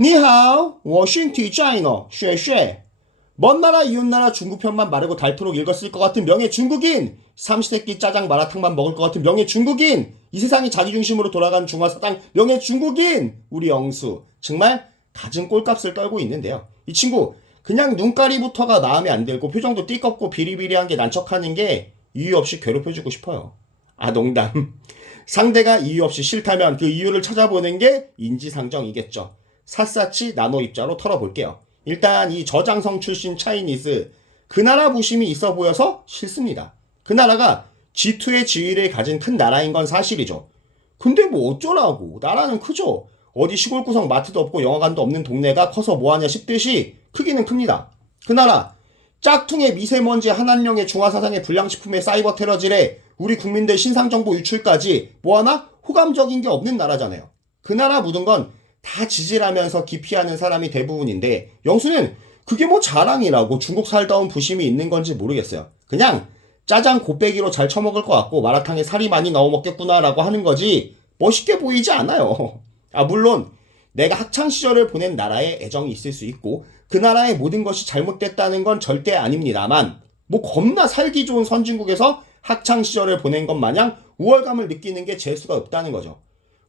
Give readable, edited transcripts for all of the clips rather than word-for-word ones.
니하오, 我是体在呢, 쉐쉐. 먼 나라 이웃나라 중국편만 마르고 닳도록 읽었을 것 같은 명예 중국인, 삼시세끼 짜장 마라탕만 먹을 것 같은 명예 중국인, 이 세상이 자기 중심으로 돌아가는 중화사상 명예 중국인, 우리 영수 정말 갖은 꼴값을 떨고 있는데요. 이 친구 그냥 눈가리부터가 마음에 안 들고 표정도 띠껍고 비리비리한 게 난척하는 게 이유 없이 괴롭혀주고 싶어요. 아, 농담. 상대가 이유 없이 싫다면 그 이유를 찾아보는 게 인지상정이겠죠. 샅샅이 나노 입자로 털어볼게요. 일단 이 저장성 출신 차이니스, 그 나라 부심이 있어 보여서 싫습니다. 그 나라가 G2의 지위를 가진 큰 나라인 건 사실이죠. 근데 뭐 어쩌라고, 나라는 크죠. 어디 시골 구석 마트도 없고 영화관도 없는 동네가 커서 뭐하냐 싶듯이 크기는 큽니다. 그 나라 짝퉁의 미세먼지 한한령의 중화사상의 불량식품의 사이버 테러질에 우리 국민들 신상정보 유출까지 뭐하나 호감적인 게 없는 나라잖아요. 그 나라 묻은 건 다 지질하면서 기피하는 사람이 대부분인데, 영수는 그게 뭐 자랑이라고 중국 살다 온 부심이 있는 건지 모르겠어요. 그냥 짜장 곱빼기로 잘 처먹을 것 같고 마라탕에 살이 많이 넣어 먹겠구나라고 하는 거지 멋있게 보이지 않아요. 아, 물론 내가 학창시절을 보낸 나라에 애정이 있을 수 있고 그 나라의 모든 것이 잘못됐다는 건 절대 아닙니다만, 뭐 겁나 살기 좋은 선진국에서 학창시절을 보낸 것 마냥 우월감을 느끼는 게 재수가 없다는 거죠.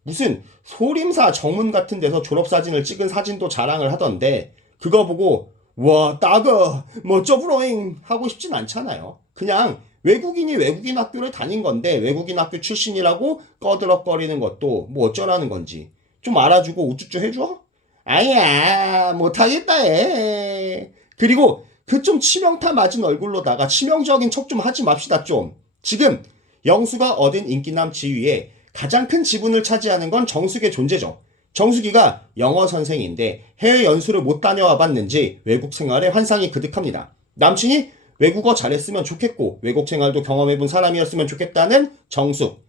무슨 소림사 정문 같은 데서 졸업사진을 찍은 사진도 자랑을 하던데 그거 보고 와 따거 멋져 브로잉 하고 싶진 않잖아요. 그냥 외국인이 외국인 학교를 다닌 건데 외국인 학교 출신이라고 꺼드럭거리는 것도 뭐 어쩌라는 건지 좀 알아주고 우쭈쭈 해줘? 아야 못하겠다 해. 그리고 그 좀 치명타 맞은 얼굴로다가 치명적인 척 좀 하지 맙시다 좀. 지금 영수가 얻은 인기남 지위에 가장 큰 지분을 차지하는 건 정숙의 존재죠. 정숙이가 영어 선생인데 해외 연수를 못 다녀와 봤는지 외국 생활에 환상이 그득합니다. 남친이 외국어 잘했으면 좋겠고 외국 생활도 경험해본 사람이었으면 좋겠다는 정숙.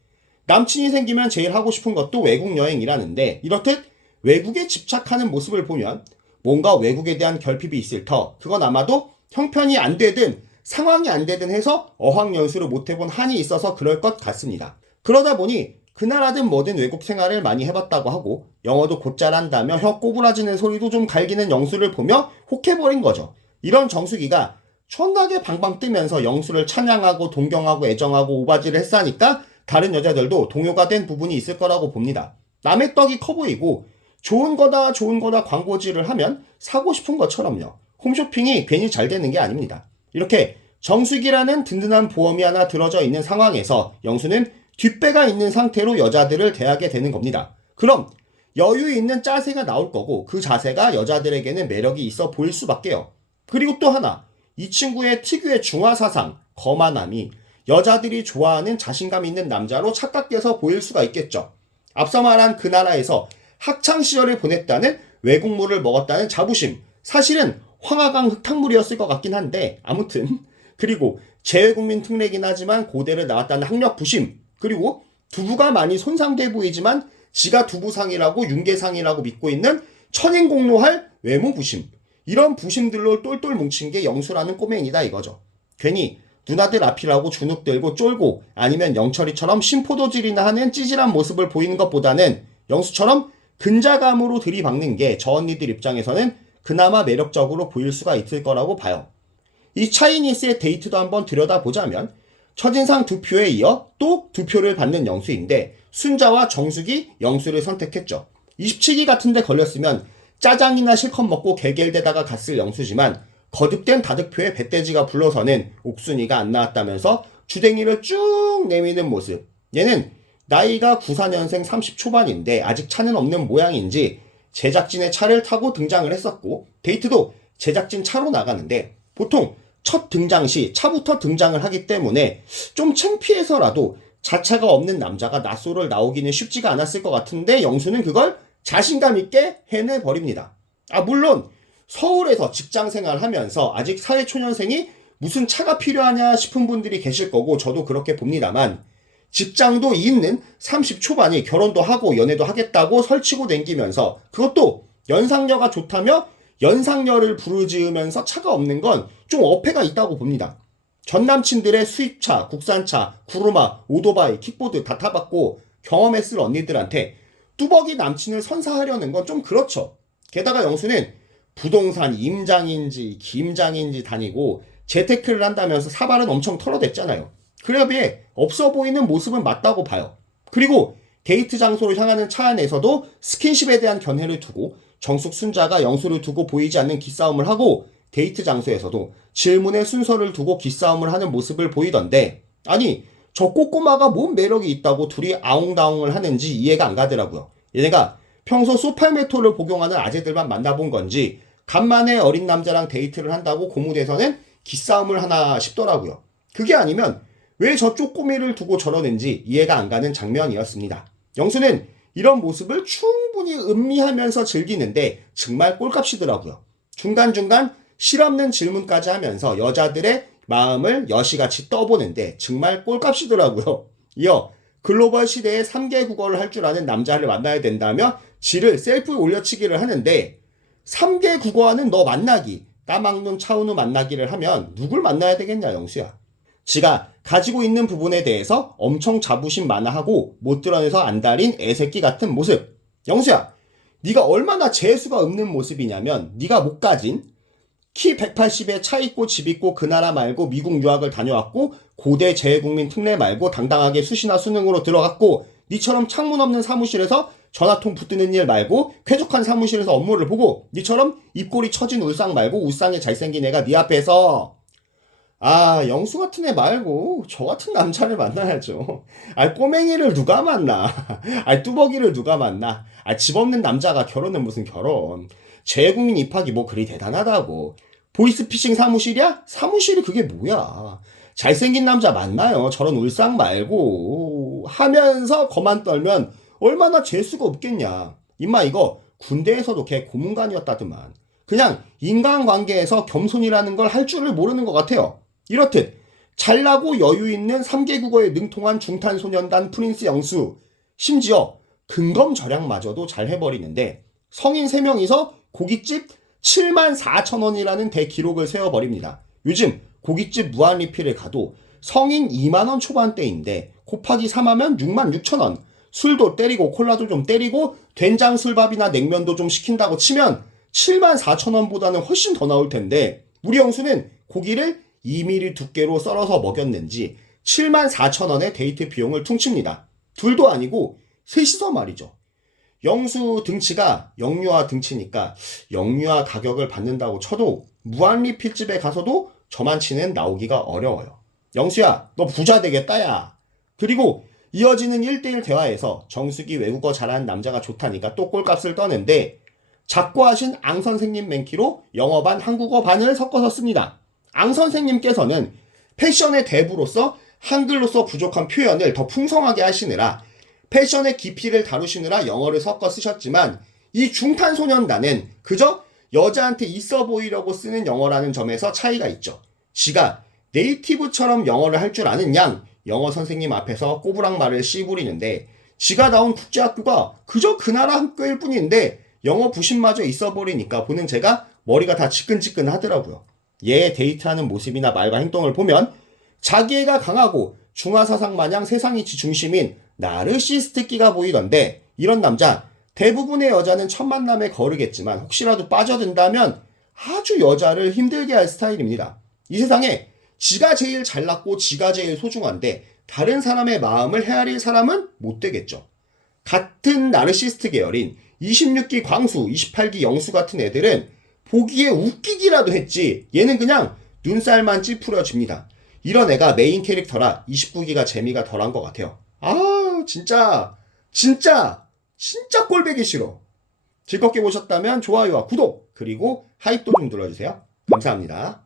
남친이 생기면 제일 하고 싶은 것도 외국 여행이라는데, 이렇듯 외국에 집착하는 모습을 보면 뭔가 외국에 대한 결핍이 있을 터, 그건 아마도 형편이 안 되든 상황이 안 되든 해서 어학연수를 못 해본 한이 있어서 그럴 것 같습니다. 그러다 보니 그 나라든 뭐든 외국 생활을 많이 해봤다고 하고 영어도 곧잘 한다며 혀 꼬부라지는 소리도 좀 갈기는 영수를 보며 혹해버린 거죠. 이런 정수기가 존나게 방방 뜨면서 영수를 찬양하고 동경하고 애정하고 오바지를 했으니까 다른 여자들도 동요가 된 부분이 있을 거라고 봅니다. 남의 떡이 커 보이고 좋은 거다 광고질을 하면 사고 싶은 것처럼요. 홈쇼핑이 괜히 잘 되는 게 아닙니다. 이렇게 정수기라는 든든한 보험이 하나 들어져 있는 상황에서 영수는 뒷배가 있는 상태로 여자들을 대하게 되는 겁니다. 그럼 여유 있는 짜세가 나올 거고 그 자세가 여자들에게는 매력이 있어 보일 수밖에요. 그리고 또 하나, 이 친구의 특유의 중화사상, 거만함이 여자들이 좋아하는 자신감 있는 남자로 착각돼서 보일 수가 있겠죠. 앞서 말한 그 나라에서 학창시절을 보냈다는 외국물을 먹었다는 자부심, 사실은 황하강 흙탕물이었을 것 같긴 한데 아무튼, 그리고 재외국민 특례긴 하지만 고대를 나왔다는 학력 부심, 그리고 두부가 많이 손상돼 보이지만 지가 두부상이라고 윤계상이라고 믿고 있는 천인공노할 외모 부심, 이런 부심들로 똘똘 뭉친 게 영수라는 꼬맹이다 이거죠. 괜히 누나들 앞이라고 주눅 들고 쫄고 아니면 영철이처럼 심포도질이나 하는 찌질한 모습을 보이는 것보다는 영수처럼 근자감으로 들이박는 게 저 언니들 입장에서는 그나마 매력적으로 보일 수가 있을 거라고 봐요. 이 차이니스의 데이트도 한번 들여다보자면 첫인상 2표에 이어 또 2표를 받는 영수인데 순자와 정숙이 영수를 선택했죠. 27기 같은데 걸렸으면 짜장이나 실컷 먹고 개겔대다가 갔을 영수지만 거듭된 다득표에 배떼지가 불러서는 옥순이가 안 나왔다면서 주댕이를 쭉 내미는 모습. 얘는 나이가 94년생 30 초반인데 아직 차는 없는 모양인지 제작진의 차를 타고 등장을 했었고 데이트도 제작진 차로 나가는데 보통 첫 등장 시 차부터 등장을 하기 때문에 좀 창피해서라도 자차가 없는 남자가 낯소를 나오기는 쉽지가 않았을 것 같은데 영수는 그걸 자신감 있게 해내버립니다. 아, 물론 서울에서 직장생활 하면서 아직 사회초년생이 무슨 차가 필요하냐 싶은 분들이 계실 거고 저도 그렇게 봅니다만, 직장도 있는 30 초반이 결혼도 하고 연애도 하겠다고 설치고 댕기면서 그것도 연상녀가 좋다며 연상녀를 부르짖으면서 차가 없는 건 좀 어폐가 있다고 봅니다. 전 남친들의 수입차, 국산차, 구루마, 오토바이, 킥보드 다 타봤고 경험했을 언니들한테 뚜벅이 남친을 선사하려는 건 좀 그렇죠. 게다가 영수는 부동산 임장인지 김장인지 다니고 재테크를 한다면서 사발은 엄청 털어댔잖아요. 그에 비해 없어 보이는 모습은 맞다고 봐요. 그리고 데이트 장소로 향하는 차 안에서도 스킨십에 대한 견해를 두고 정숙 순자가 영수를 두고 보이지 않는 기싸움을 하고 데이트 장소에서도 질문의 순서를 두고 기싸움을 하는 모습을 보이던데 아니 저 꼬꼬마가 뭔 매력이 있다고 둘이 아웅다웅을 하는지 이해가 안 가더라고요. 얘네가 평소 소팔메토를 복용하는 아재들만 만나본 건지 간만에 어린 남자랑 데이트를 한다고 고무대에서는 기싸움을 하나 싶더라고요. 그게 아니면 왜 저 쪼꼬미를 두고 저러는지 이해가 안 가는 장면이었습니다. 영수는 이런 모습을 충분히 음미하면서 즐기는데 정말 꼴값이더라고요. 중간중간 실없는 질문까지 하면서 여자들의 마음을 여시같이 떠보는데 정말 꼴값이더라고요. 이어 글로벌 시대에 3개 국어를 할 줄 아는 남자를 만나야 된다며 지를 셀프 올려치기를 하는데 3개 국어하는 너 만나기, 까막눈 차은우 만나기를 하면 누굴 만나야 되겠냐 영수야. 지가 가지고 있는 부분에 대해서 엄청 자부심 많아하고 못 드러내서 안달인 애새끼 같은 모습. 영수야, 네가 얼마나 재수가 없는 모습이냐면 네가 못 가진 키 180에 차 있고 집 있고 그 나라 말고 미국 유학을 다녀왔고 고대 재외국민 특례 말고 당당하게 수시나 수능으로 들어갔고 니처럼 창문 없는 사무실에서 전화통 붙드는 일 말고 쾌적한 사무실에서 업무를 보고 니처럼 입꼬리 처진 울상 말고 울상에 잘생긴 애가 네 앞에서 영수 같은 애 말고 저 같은 남자를 만나야죠. 꼬맹이를 누가 만나? 뚜벅이를 누가 만나? 집 없는 남자가 결혼은 무슨 결혼? 재외국민 입학이 뭐 그리 대단하다고. 보이스피싱 사무실이야? 사무실이 그게 뭐야? 잘생긴 남자 만나요. 저런 울상 말고. 하면서 거만 떨면 얼마나 재수가 없겠냐. 임마 이거 군대에서도 걔 고문관이었다더만. 그냥 인간관계에서 겸손이라는 걸 할 줄을 모르는 것 같아요. 이렇듯 잘나고 여유 있는 3개 국어에 능통한 중탄소년단 프린스 영수. 심지어 근검절약마저도 잘 해버리는데 성인 3명이서 고깃집 74,000원이라는 대기록을 세워버립니다. 요즘 고깃집 무한리필을 가도 성인 2만원 초반대인데 곱하기 3하면 66,000원. 술도 때리고 콜라도 좀 때리고 된장술밥이나 냉면도 좀 시킨다고 치면 74,000원보다는 훨씬 더 나올 텐데 우리 영수는 고기를 2mm 두께로 썰어서 먹였는지 74,000원의 데이트 비용을 퉁칩니다. 둘도 아니고 셋이서 말이죠. 영수 등치가 영유아 등치니까 영유아 가격을 받는다고 쳐도 무한리필집에 가서도 저만치는 나오기가 어려워요. 영수야, 너 부자 되겠다 야. 그리고 이어지는 1대1 대화에서 정숙이 외국어 잘하는 남자가 좋다니까 또 꼴값을 떠는데 작고하신 앙 선생님 맹키로 영어 반 한국어 반을 섞어서 씁니다. 앙 선생님께서는 패션의 대부로서 한글로서 부족한 표현을 더 풍성하게 하시느라 패션의 깊이를 다루시느라 영어를 섞어 쓰셨지만 이 중탄소년단은 그저 여자한테 있어 보이려고 쓰는 영어라는 점에서 차이가 있죠. 지가 네이티브처럼 영어를 할 줄 아는 양 영어 선생님 앞에서 꼬부랑 말을 씨부리는데 지가 나온 국제학교가 그저 그 나라 학교일 뿐인데 영어 부심마저 있어 버리니까 보는 제가 머리가 다 지끈지끈 하더라고요. 얘 데이트하는 모습이나 말과 행동을 보면 자기애가 강하고 중화사상 마냥 세상이 지 중심인 나르시스트끼가 보이던데 이런 남자 대부분의 여자는 첫 만남에 거르겠지만 혹시라도 빠져든다면 아주 여자를 힘들게 할 스타일입니다. 이 세상에 지가 제일 잘났고 지가 제일 소중한데 다른 사람의 마음을 헤아릴 사람은 못 되겠죠. 같은 나르시스트 계열인 26기 광수, 28기 영수 같은 애들은 보기에 웃기기라도 했지 얘는 그냥 눈살만 찌푸려집니다. 이런 애가 메인 캐릭터라 29기가 재미가 덜한 것 같아요. 진짜 꼴보기 싫어. 즐겁게 보셨다면 좋아요와 구독 그리고 하이또 좀 눌러주세요. 감사합니다.